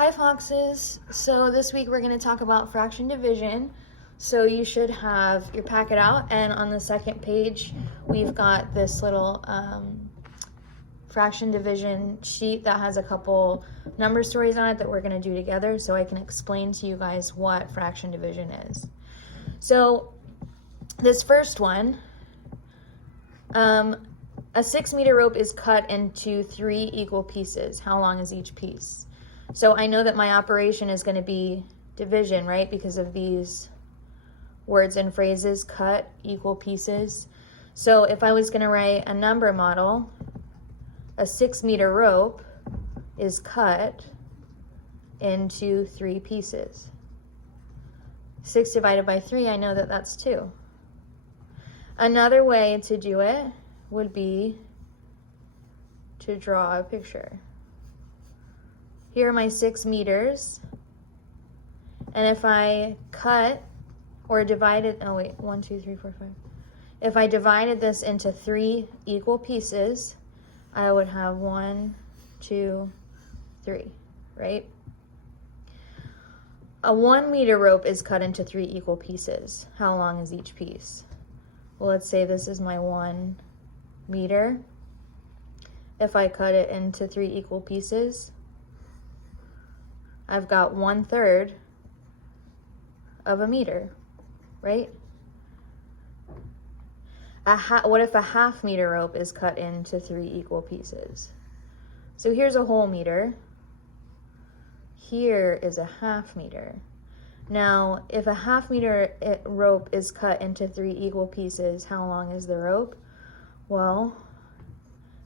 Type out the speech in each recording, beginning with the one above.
Hi Foxes! So this week we're going to talk about fraction division. So you should have your packet out, and on the second page we've got this little fraction division sheet that has a couple number stories on it that we're going to do together so I can explain to you guys what fraction division is. So this first one, a 6-meter rope is cut into 3 equal pieces. How long is each piece? So I know that my operation is going to be division, right? Because of these words and phrases, cut, equal pieces. So if I was going to write a number model, a 6-meter rope is cut into 3 pieces. 6 divided by 3, I know that that's 2. Another way to do it would be to draw a picture. Here are my 6 meters, and if I cut or divided, 1, 2, 3, 4, 5. If I divided this into 3 equal pieces, I would have 1, 2, 3, right? A 1-meter rope is cut into 3 equal pieces. How long is each piece? Well, let's say this is my 1 meter. If I cut it into 3 equal pieces, I've got 1/3 of a meter, right? What if a 1/2 meter rope is cut into 3 equal pieces? So here's a whole meter. Here is a 1/2 meter. Now, if a 1/2 meter rope is cut into 3 equal pieces, how long is the rope? Well,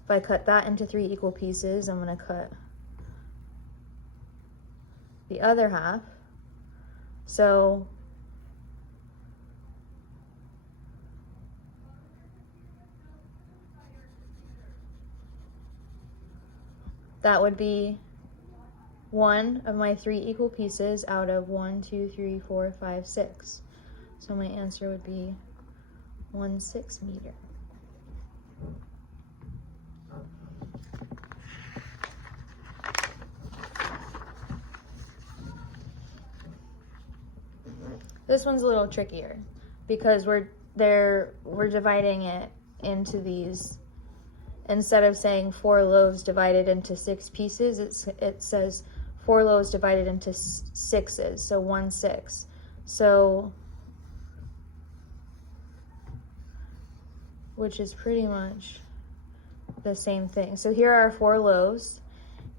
if I cut that into 3 equal pieces, I'm going to cut the other half. So that would be 1 of my 3 equal pieces out of 1, 2, 3, 4, 5, 6. So my answer would be 1/6 meter. This one's a little trickier because we're dividing it into these. Instead of saying 4 loaves divided into 6 pieces, it says 4 loaves divided into 6s, so 1/6. So, which is pretty much the same thing. So here are 4 loaves,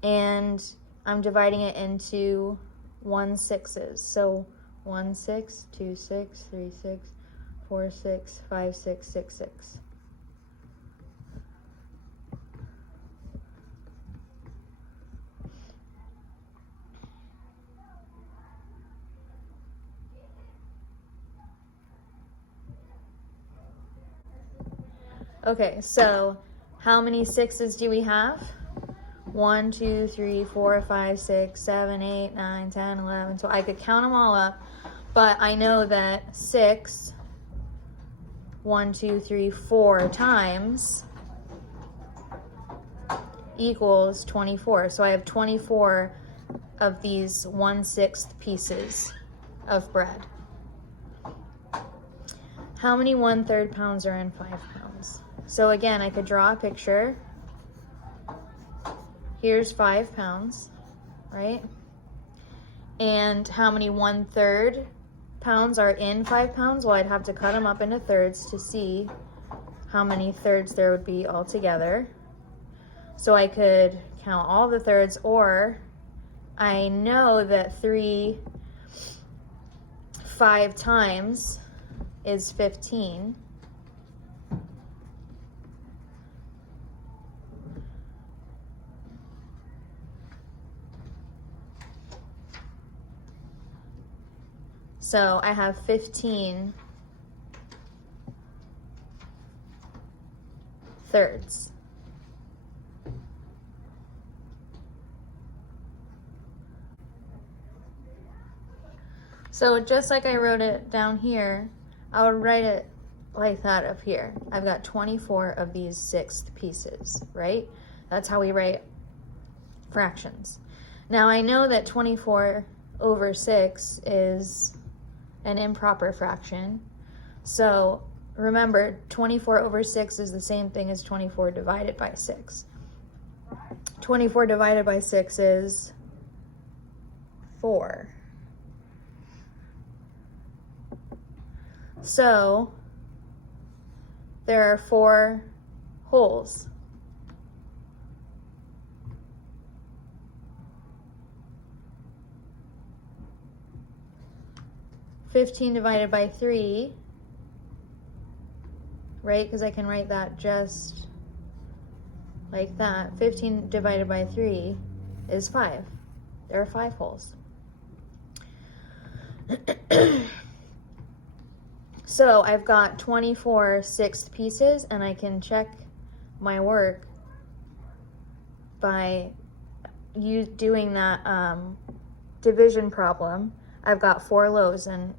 and I'm dividing it into 1/6s. So 1/6, 2/6, 3/6, 4/6, 5/6, 6/6. Okay, so how many 6s do we have? 1, 2, 3, 4, 5, 6, 7, 8, 9, 10, 11. So I could count them all up, but I know that 6, 1, 2, 3, 4 times equals 24. So I have 24 of these 1/6 pieces of bread. How many 1/3 pounds are in 5 pounds? So again, I could draw a picture. Here's 5 pounds, right? And how many 1/3 pounds are in 5 pounds? Well, I'd have to cut them up into thirds to see how many thirds there would be altogether. So I could count all the thirds, or I know that 5 times is 15. So I have 15 thirds. So just like I wrote it down here, I would write it like that up here. I've got 24 of these 6th pieces, right? That's how we write fractions. Now I know that 24 over 6 is an improper fraction. So remember, 24 over 6 is the same thing as 24 divided by 6. 24 divided by 6 is 4. So there are 4 wholes. $15 divided by 3, right? Because I can write that just like that. 15 divided by 3 is 5. There are 5 wholes. So I've got 24 sixth pieces, and I can check my work by you doing that division problem. I've got 4 loaves and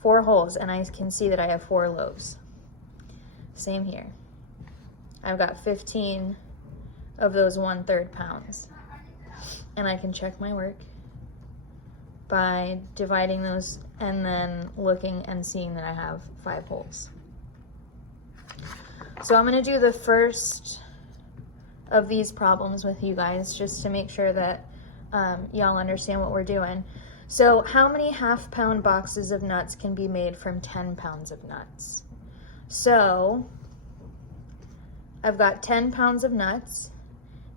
4 holes, and I can see that I have 4 loaves. Same here. I've got 15 of those 1/3 pounds. And I can check my work by dividing those and then looking and seeing that I have 5 holes. So I'm going to do the first of these problems with you guys just to make sure that y'all understand what we're doing. So how many half-pound boxes of nuts can be made from 10 pounds of nuts? So I've got 10 pounds of nuts,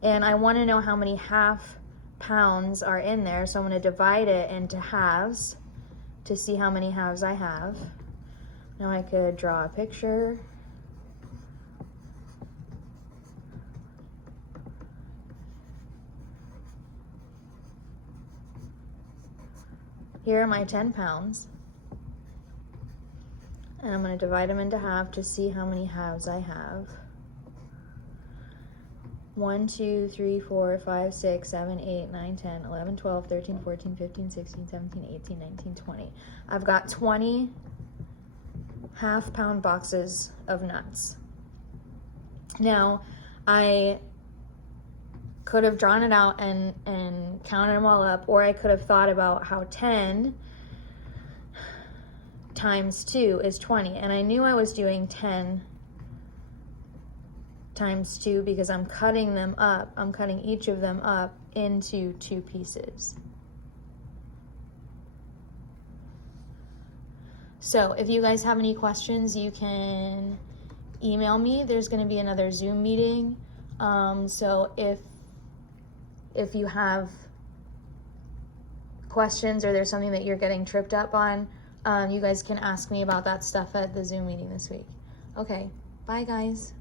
and I want to know how many half pounds are in there. So I'm going to divide it into halves to see how many halves I have. Now I could draw a picture. Here are my 10 pounds. And I'm going to divide them into half to see how many halves I have. 1, 2, 3, 4, 5, 6, 7, 8, 9, 10, 11, 12, 13, 14, 15, 16, 17, 18, 19, 20. I've got 20 half-pound boxes of nuts. Now, I could have drawn it out and counted them all up, or I could have thought about how 10 times 2 is 20. And I knew I was doing 10 times 2 because I'm cutting them up. I'm cutting each of them up into 2 pieces. So if you guys have any questions, you can email me. There's going to be another Zoom meeting. So if you have questions or there's something that you're getting tripped up on, you guys can ask me about that stuff at the Zoom meeting this week. Okay, bye guys.